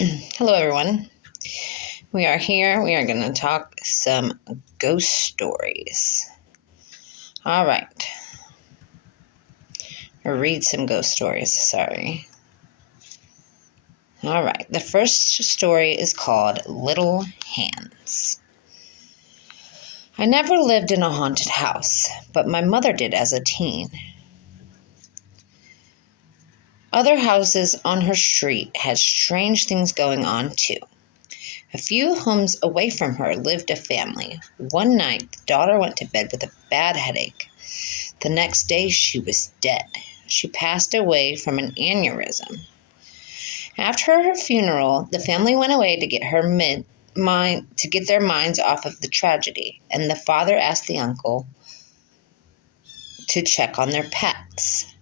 Hello, everyone. We are here. We are going to talk some ghost stories. All right. Or read some ghost stories. Sorry. All right. The first story is called Little Hands. I never lived in a haunted house, but my mother did as a teen. Other houses on her street had strange things going on, too. A few homes away from her lived a family. One night, the daughter went to bed with a bad headache. The next day, she was dead. She passed away from an aneurysm. After her funeral, the family went away to get their minds off of the tragedy, and the father asked the uncle to check on their pets.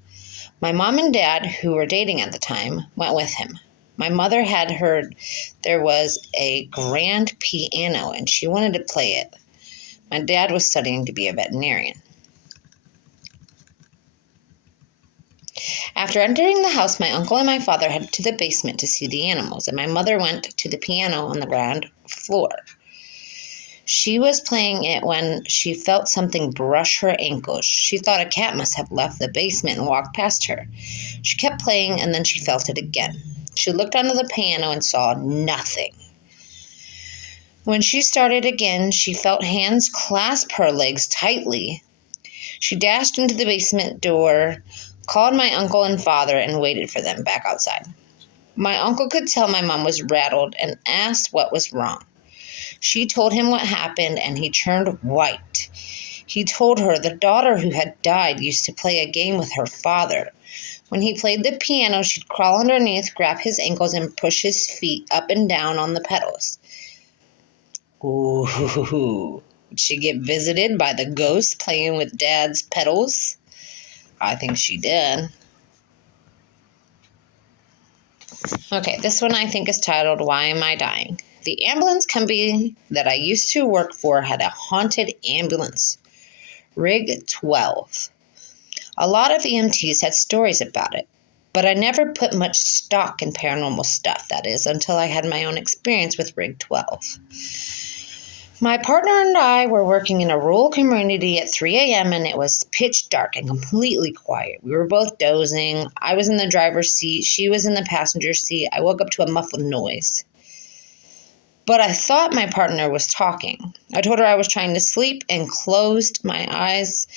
My mom and dad, who were dating at the time, went with him. My mother had heard there was a grand piano and she wanted to play it. My dad was studying to be a veterinarian. After entering the house, my uncle and my father headed to the basement to see the animals, and my mother went to the piano on the ground floor. She was playing it when she felt something brush her ankles. She thought a cat must have left the basement and walked past her. She kept playing, and then she felt it again. She looked under the piano and saw nothing. When she started again, she felt hands clasp her legs tightly. She dashed into the basement door, called my uncle and father, and waited for them back outside. My uncle could tell my mom was rattled and asked what was wrong. She told him what happened, and he turned white. He told her the daughter who had died used to play a game with her father. When he played the piano, she'd crawl underneath, grab his ankles, and push his feet up and down on the pedals. Ooh, would she get visited by the ghost playing with Dad's pedals? I think she did. Okay, this one I think is titled, Why Am I Dying? The ambulance company that I used to work for had a haunted ambulance, Rig 12. A lot of EMTs had stories about it, but I never put much stock in paranormal stuff, that is, until I had my own experience with Rig 12. My partner and I were working in a rural community at 3 a.m. and it was pitch dark and completely quiet. We were both dozing. I was in the driver's seat. She was in the passenger seat. I woke up to a muffled noise. But I thought my partner was talking. I told her I was trying to sleep and closed my eyes.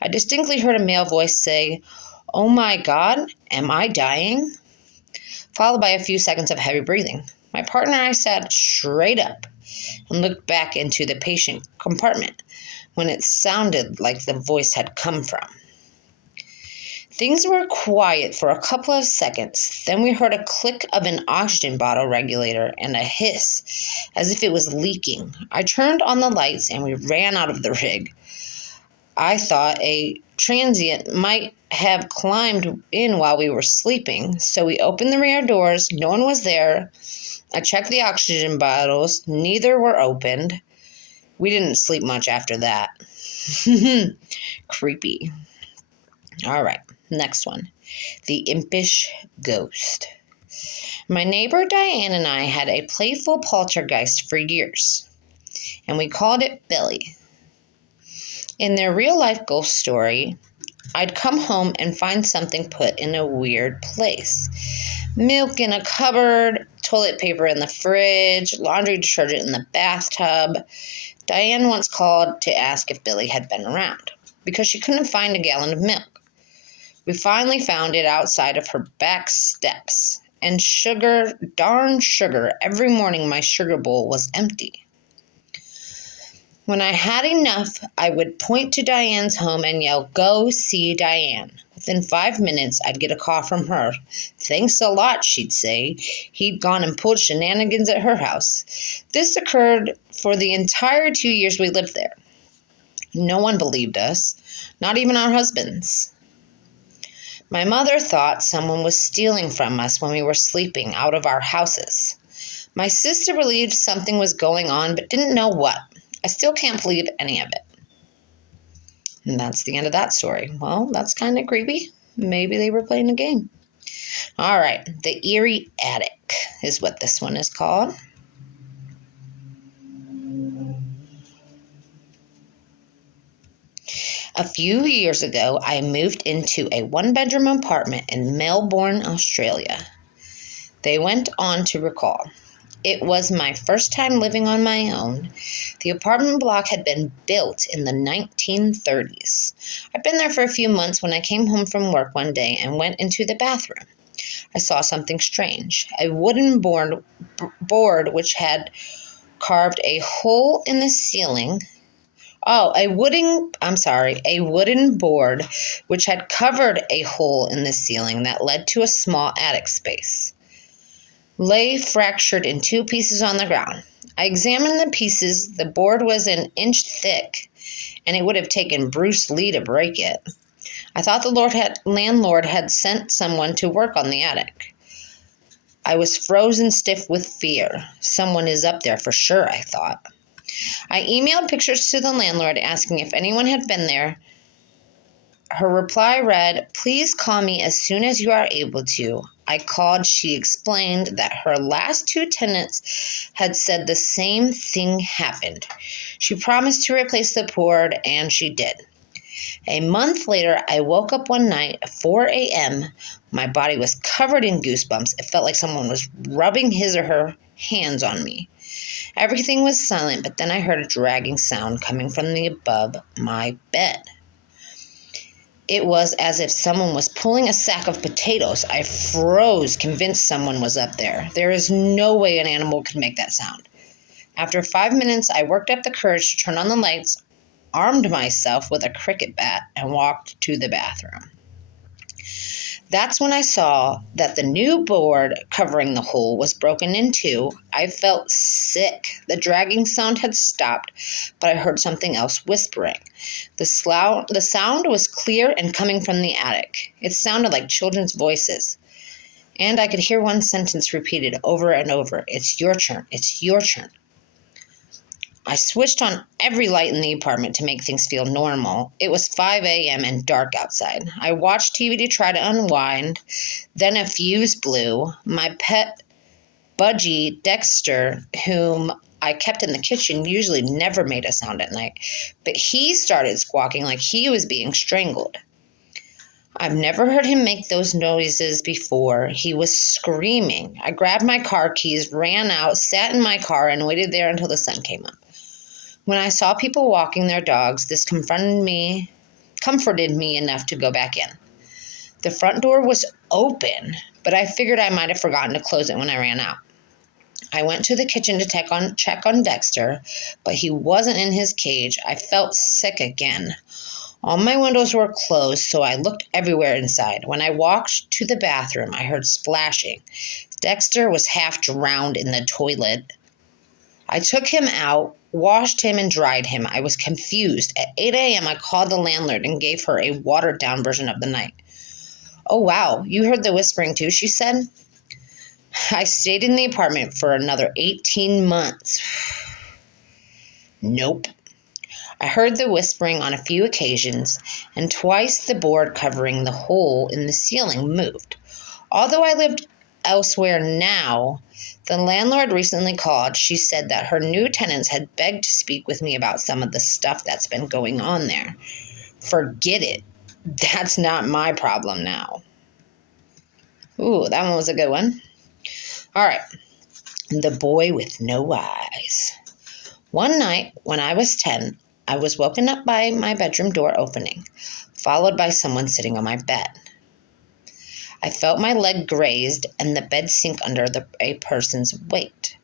I distinctly heard a male voice say, "Oh my God, am I dying?" Followed by a few seconds of heavy breathing. My partner and I sat straight up and looked back into the patient compartment when it sounded like the voice had come from. Things were quiet for a couple of seconds. Then we heard a click of an oxygen bottle regulator and a hiss as if it was leaking. I turned on the lights and we ran out of the rig. I thought a transient might have climbed in while we were sleeping, so we opened the rear doors. No one was there. I checked the oxygen bottles. Neither were opened. We didn't sleep much after that. Creepy. All right, next one. The Impish Ghost. My neighbor Diane and I had a playful poltergeist for years, and we called it Billy. In their real-life ghost story, I'd come home and find something put in a weird place. Milk in a cupboard, toilet paper in the fridge, laundry detergent in the bathtub. Diane once called to ask if Billy had been around because she couldn't find a gallon of milk. We finally found it outside of her back steps. And darn sugar, every morning my sugar bowl was empty. When I had enough, I would point to Diane's home and yell, "Go see Diane." Within 5 minutes, I'd get a call from her. "Thanks a lot," she'd say. He'd gone and pulled shenanigans at her house. This occurred for the entire 2 years we lived there. No one believed us, not even our husbands. My mother thought someone was stealing from us when we were sleeping out of our houses. My sister believed something was going on but didn't know what. I still can't believe any of it. And that's the end of that story. Well, that's kind of creepy. Maybe they were playing a game. All right, the Eerie Attic is what this one is called. A few years ago, I moved into a one-bedroom apartment in Melbourne, Australia. They went on to recall. It was my first time living on my own. The apartment block had been built in the 1930s. I'd been there for a few months when I came home from work one day and went into the bathroom. I saw something strange. A wooden board which had carved a hole in the ceiling. A wooden board which had covered a hole in the ceiling that led to a small attic space. Lay fractured in two pieces on the ground. I examined the pieces. The board was an inch thick, and it would have taken Bruce Lee to break it. I thought the landlord had sent someone to work on the attic. I was frozen stiff with fear. Someone is up there for sure, I thought. I emailed pictures to the landlord asking if anyone had been there. Her reply read, "Please call me as soon as you are able to." I called. She explained that her last two tenants had said the same thing happened. She promised to replace the board, and she did. A month later, I woke up one night at 4 a.m. My body was covered in goosebumps. It felt like someone was rubbing his or her hands on me. Everything was silent, but then I heard a dragging sound coming from above my bed. It was as if someone was pulling a sack of potatoes. I froze, convinced someone was up there. There is no way an animal could make that sound. After 5 minutes, I worked up the courage to turn on the lights, armed myself with a cricket bat, and walked to the bathroom. That's when I saw that the new board covering the hole was broken in two. I felt sick. The dragging sound had stopped, but I heard something else whispering. The sound was clear and coming from the attic. It sounded like children's voices. And I could hear one sentence repeated over and over. "It's your turn. It's your turn." I switched on every light in the apartment to make things feel normal. It was 5 a.m. and dark outside. I watched TV to try to unwind. Then a fuse blew. My pet Budgie, Dexter, whom I kept in the kitchen, usually never made a sound at night, but he started squawking like he was being strangled. I've never heard him make those noises before. He was screaming. I grabbed my car keys, ran out, sat in my car, and waited there until the sun came up. When I saw people walking their dogs, this comforted me enough to go back in. The front door was open, but I figured I might have forgotten to close it when I ran out. I went to the kitchen to check on Dexter, but he wasn't in his cage. I felt sick again. All my windows were closed, so I looked everywhere inside. When I walked to the bathroom, I heard splashing. Dexter was half drowned in the toilet. I took him out, washed him, and dried him. I was confused. At 8 a.m., I called the landlord and gave her a watered-down version of the night. "Oh, wow, you heard the whispering too," she said. I stayed in the apartment for another 18 months. Nope. I heard the whispering on a few occasions, and twice the board covering the hole in the ceiling moved. Although I lived elsewhere now, the landlord recently called. She said that her new tenants had begged to speak with me about some of the stuff that's been going on there. Forget it. That's not my problem now. Ooh, that one was a good one. All right. The Boy with No Eyes. One night when I was 10, I was woken up by my bedroom door opening, followed by someone sitting on my bed. I felt my leg grazed and the bed sink under a person's weight.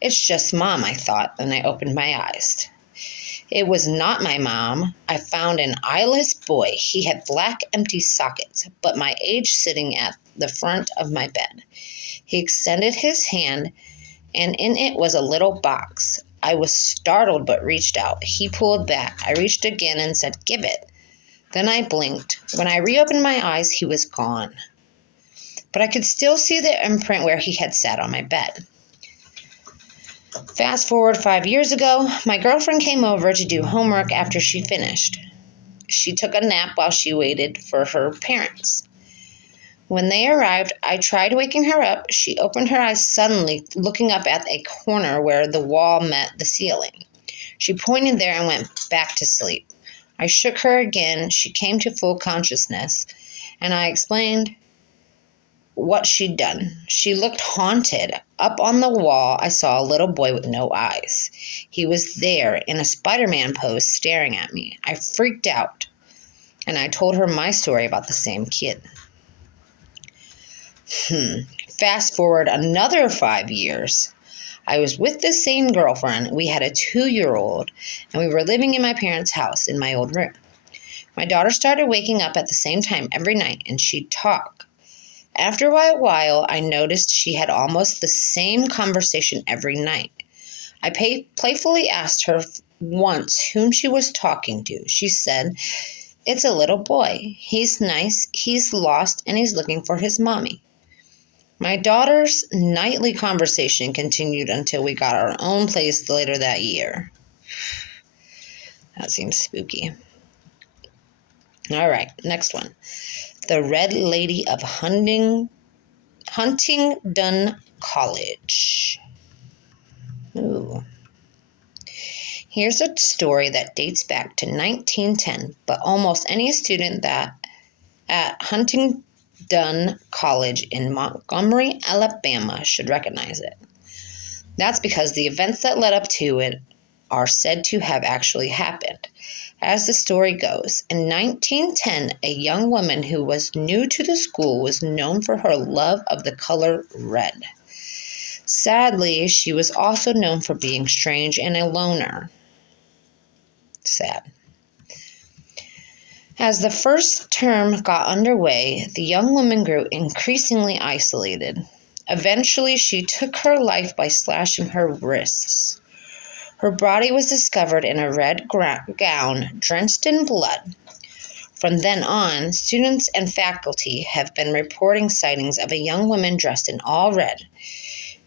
It's just Mom, I thought, and I opened my eyes. It was not my mom. I found an eyeless boy. He had black empty sockets, but my age sitting at the front of my bed. He extended his hand, and in it was a little box. I was startled but reached out. He pulled back. I reached again and said, "Give it." Then I blinked. When I reopened my eyes, he was gone. But I could still see the imprint where he had sat on my bed. Fast forward 5 years ago, my girlfriend came over to do homework after she finished. She took a nap while she waited for her parents. When they arrived, I tried waking her up. She opened her eyes suddenly, looking up at a corner where the wall met the ceiling. She pointed there and went back to sleep. I shook her again. She came to full consciousness, and I explained what she'd done. She looked haunted. Up on the wall, I saw a little boy with no eyes. He was there in a Spider-Man pose staring at me. I freaked out, and I told her my story about the same kid. Fast forward another 5 years. I was with the same girlfriend. We had a 2-year-old, and we were living in my parents' house in my old room. My daughter started waking up at the same time every night, and she'd talk. After a while, I noticed she had almost the same conversation every night. I playfully asked her once whom she was talking to. She said, "It's a little boy. He's nice, he's lost, and he's looking for his mommy." My daughter's nightly conversation continued until we got our own place later that year. That seems spooky. All right, next one. The Red Lady of Huntingdon College. Ooh. Here's a story that dates back to 1910, but almost any student that at Huntingdon College in Montgomery, Alabama should recognize it. That's because the events that led up to it are said to have actually happened. As the story goes, in 1910, a young woman who was new to the school was known for her love of the color red. Sadly, she was also known for being strange and a loner. Sad. As the first term got underway, the young woman grew increasingly isolated. Eventually, she took her life by slashing her wrists. Her body was discovered in a red gown drenched in blood. From then on, students and faculty have been reporting sightings of a young woman dressed in all red.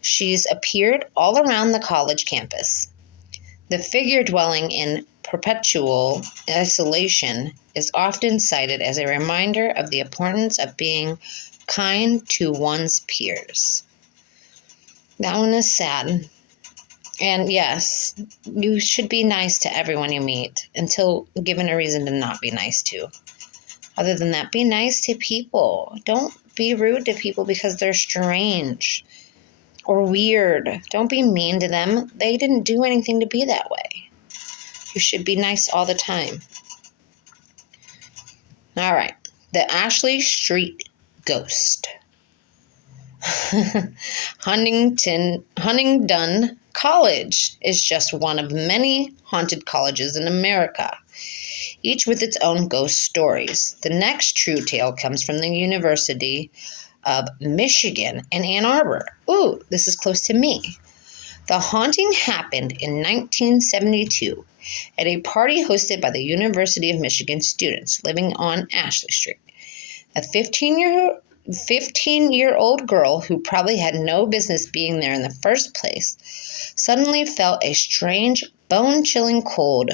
She's appeared all around the college campus. The figure dwelling in perpetual isolation is often cited as a reminder of the importance of being kind to one's peers. That one is sad. And yes, you should be nice to everyone you meet until given a reason to not be nice to. Other than that, be nice to people. Don't be rude to people because they're strange or weird. Don't be mean to them. They didn't do anything to be that way. You should be nice all the time. All right. The Ashley Street Ghost. Huntingdon College is just one of many haunted colleges in America, each with its own ghost stories. The next true tale comes from the University of Michigan in Ann Arbor. Ooh, this is close to me. The haunting happened in 1972 at a party hosted by the University of Michigan students living on Ashley Street. A 15-year-old girl who probably had no business being there in the first place suddenly felt a strange, bone-chilling cold.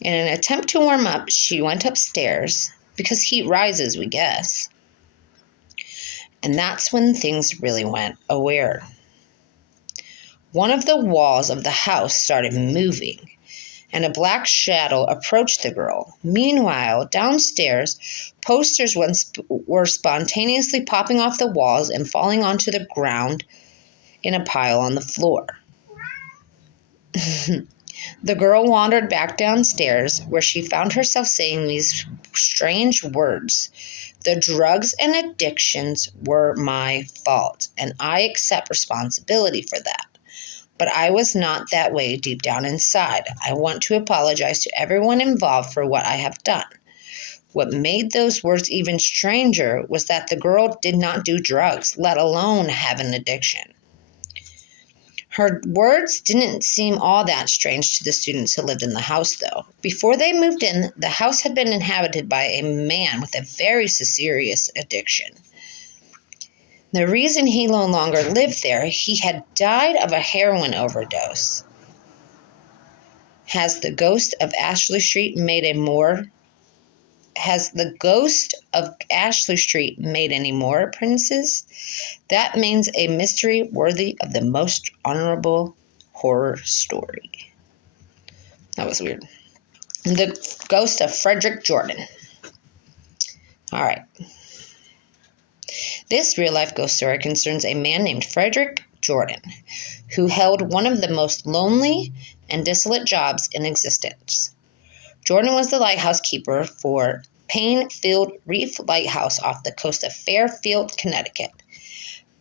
In an attempt to warm up, she went upstairs, because heat rises, we guess. And that's when things really went weird. One of the walls of the house started moving, and a black shadow approached the girl. Meanwhile, downstairs, posters were spontaneously popping off the walls and falling onto the ground in a pile on the floor. The girl wandered back downstairs, where she found herself saying these strange words. "The drugs and addictions were my fault, and I accept responsibility for that. But I was not that way deep down inside. I want to apologize to everyone involved for what I have done." What made those words even stranger was that the girl did not do drugs, let alone have an addiction. Her words didn't seem all that strange to the students who lived in the house, though. Before they moved in, the house had been inhabited by a man with a very serious addiction. The reason he no longer lived there, he had died of a heroin overdose. Has the ghost of Ashley Street made a more has the ghost of Ashley Street made any more appearances? That means a mystery worthy of the most honorable horror story. That was weird. The ghost of Frederick Jordan. All right. This real-life ghost story concerns a man named Frederick Jordan, who held one of the most lonely and desolate jobs in existence. Jordan was the lighthouse keeper for Painfield Reef Lighthouse off the coast of Fairfield, Connecticut.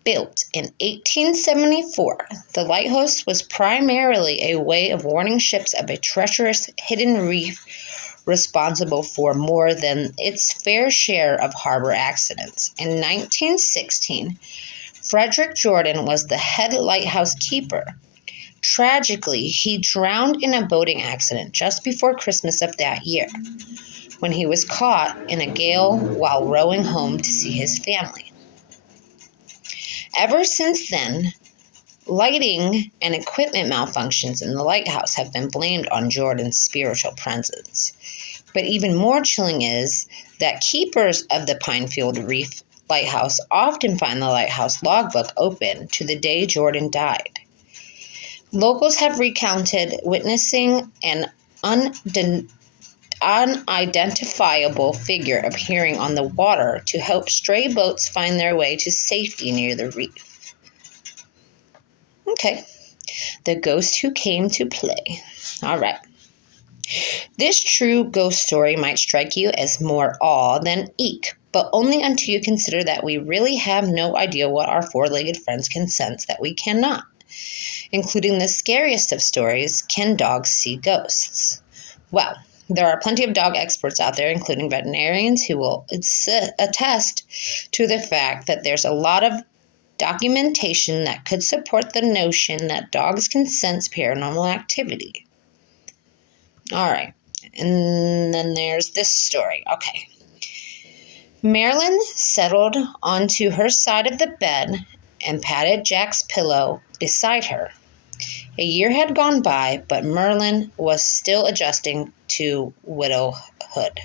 Built in 1874, the lighthouse was primarily a way of warning ships of a treacherous hidden reef responsible for more than its fair share of harbor accidents. In 1916, Frederick Jordan was the head lighthouse keeper. Tragically, he drowned in a boating accident just before Christmas of that year, when he was caught in a gale while rowing home to see his family. Ever since then, lighting and equipment malfunctions in the lighthouse have been blamed on Jordan's spiritual presence. But even more chilling is that keepers of the Painfield Reef Lighthouse often find the lighthouse logbook open to the day Jordan died. Locals have recounted witnessing an unidentifiable figure appearing on the water to help stray boats find their way to safety near the reef. Okay, the ghost who came to play. All right. This true ghost story might strike you as more awe than eek, but only until you consider that we really have no idea what our four-legged friends can sense that we cannot. Including the scariest of stories, can dogs see ghosts? Well, there are plenty of dog experts out there, including veterinarians, who will attest to the fact that there's a lot of documentation that could support the notion that dogs can sense paranormal activity. All right, and then there's this story. Okay. Marilyn settled onto her side of the bed and patted Jack's pillow beside her. A year had gone by, but Merlin was still adjusting to widowhood.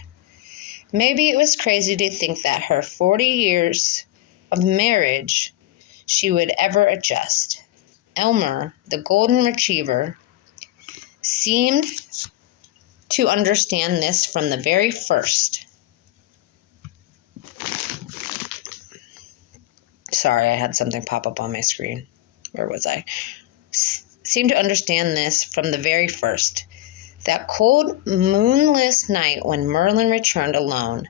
Maybe it was crazy to think that her 40 years of marriage she would ever adjust. Elmer, the golden retriever, seemed to understand this from the very first. Sorry, I had something pop up on my screen. Where was I? Seemed to understand this from the very first. That cold, moonless night when Merlin returned alone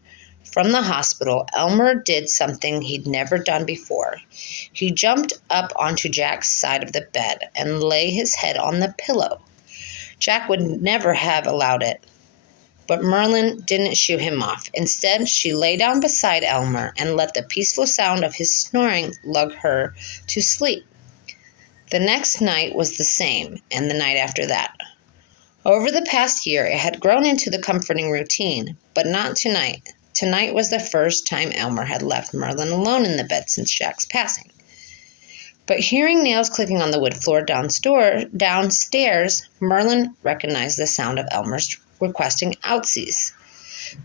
from the hospital, Elmer did something he'd never done before. He jumped up onto Jack's side of the bed and lay his head on the pillow. Jack would never have allowed it, but Merlin didn't shoo him off. Instead, she lay down beside Elmer and let the peaceful sound of his snoring lull her to sleep. The next night was the same, and the night after that. Over the past year, it had grown into the comforting routine, but not tonight. Tonight was the first time Elmer had left Merlin alone in the bed since Jack's passing. But hearing nails clicking on the wood floor downstairs, Merlin recognized the sound of Elmer's requesting outsies.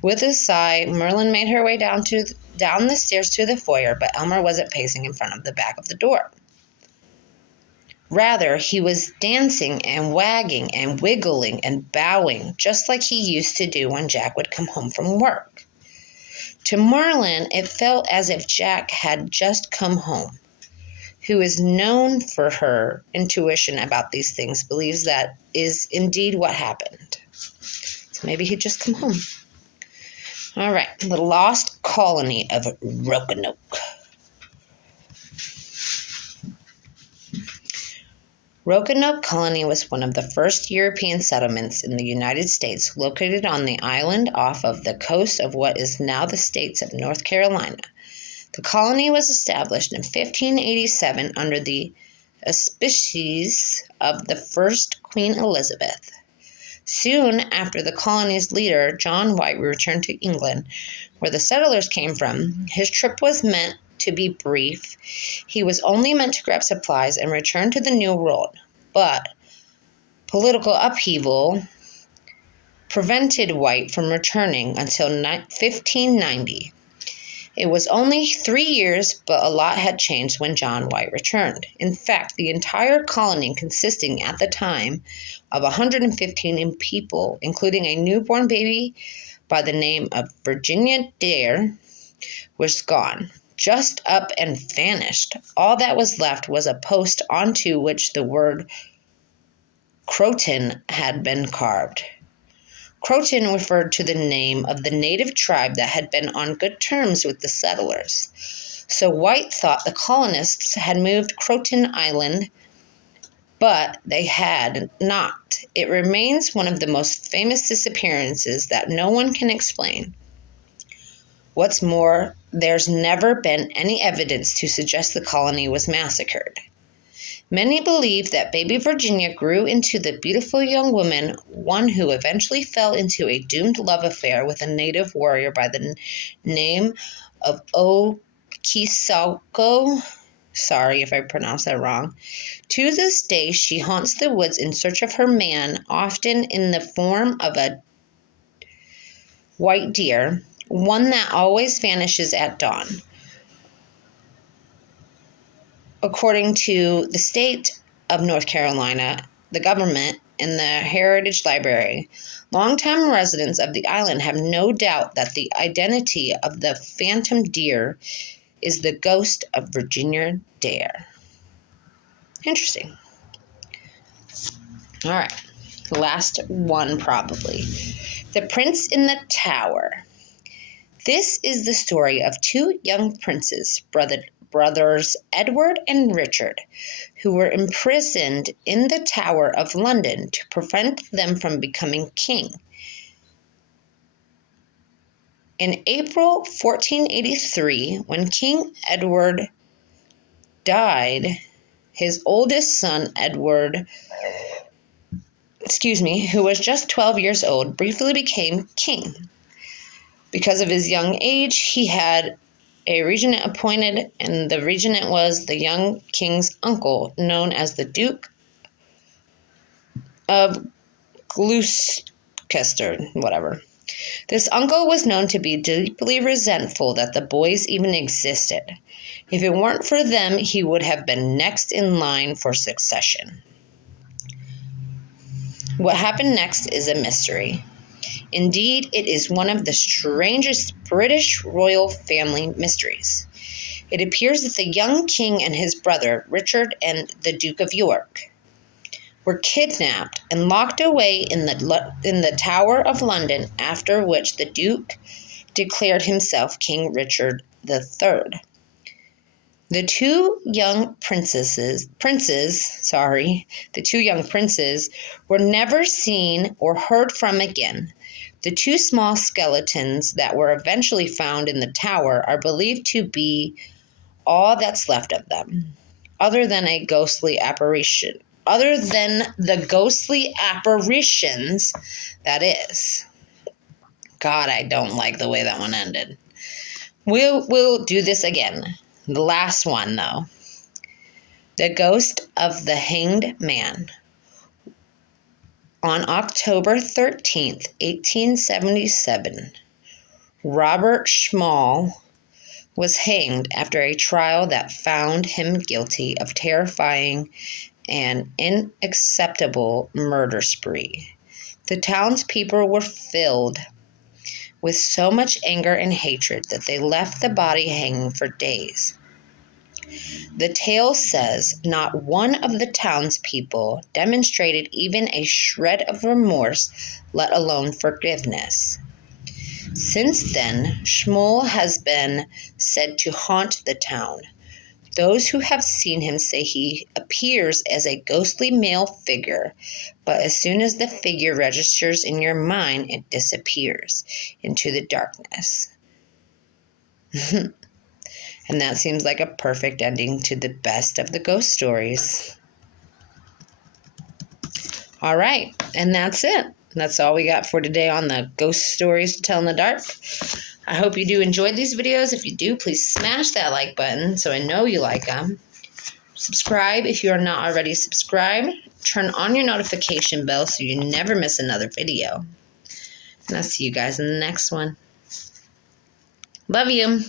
With a sigh, Merlin made her way down the stairs to the foyer, but Elmer wasn't pacing in front of the back of the door. Rather, he was dancing and wagging and wiggling and bowing, just like he used to do when Jack would come home from work. To Merlin, it felt as if Jack had just come home. Who is known for her intuition about these things, believes that is indeed what happened. So maybe he'd just come home. All right, the lost colony of Roanoke. Roanoke Colony was one of the first European settlements in the United States, located on the island off of the coast of what is now the states of North Carolina. The colony was established in 1587 under the auspices of the first Queen Elizabeth. Soon after the colony's leader, John White, returned to England, where the settlers came from. His trip was meant to be brief. He was only meant to grab supplies and return to the New World. But political upheaval prevented White from returning until 1590. It was only 3 years, but a lot had changed when John White returned. In fact, the entire colony, consisting at the time of 115 people, including a newborn baby by the name of Virginia Dare, was gone, just up and vanished. All that was left was a post onto which the word Croton had been carved. Croton referred to the name of the native tribe that had been on good terms with the settlers. So White thought the colonists had moved Croton Island, but they had not. It remains one of the most famous disappearances that no one can explain. What's more, there's never been any evidence to suggest the colony was massacred. Many believe that baby Virginia grew into the beautiful young woman, one who eventually fell into a doomed love affair with a native warrior by the name of Okisako. Sorry if I pronounced that wrong. To this day, she haunts the woods in search of her man, often in the form of a white deer, one that always vanishes at dawn. According to the state of North Carolina, the government, and the Heritage Library, longtime residents of the island have no doubt that the identity of the phantom deer is the ghost of Virginia Dare. Interesting. All right, last one probably. The Prince in the Tower. This is the story of two young princes, brothers Edward and Richard, who were imprisoned in the Tower of London to prevent them from becoming king. In April 1483, when King Edward died, his oldest son, Edward, who was just 12 years old, briefly became king. Because of his young age, he had a regent appointed, and the regent was the young king's uncle, known as the Duke of Gloucester, whatever. This uncle was known to be deeply resentful that the boys even existed. If it weren't for them, he would have been next in line for succession. What happened next is a mystery. Indeed, it is one of the strangest British royal family mysteries. It appears that the young king and his brother, Richard and the Duke of York, were kidnapped and locked away in the Tower of London, after which the Duke declared himself King Richard III. The two young princes were never seen or heard from again. The two small skeletons that were eventually found in the tower are believed to be all that's left of them, other than the ghostly apparitions, that is. God, I don't like the way that one ended. We'll do this again. The last one, though. The Ghost of the Hanged Man. On October 13th, 1877, Robert Schmall was hanged after a trial that found him guilty of terrifying and unacceptable murder spree. The townspeople were filled with so much anger and hatred that they left the body hanging for days. The tale says not one of the townspeople demonstrated even a shred of remorse, let alone forgiveness. Since then, Schmoll has been said to haunt the town. Those who have seen him say he appears as a ghostly male figure, but as soon as the figure registers in your mind, it disappears into the darkness. And that seems like a perfect ending to the best of the ghost stories. All right, and that's it. That's all we got for today on the ghost stories to tell in the dark. I hope you do enjoy these videos. If you do, please smash that like button so I know you like them. Subscribe if you are not already subscribed. Turn on your notification bell so you never miss another video. And I'll see you guys in the next one. Love you.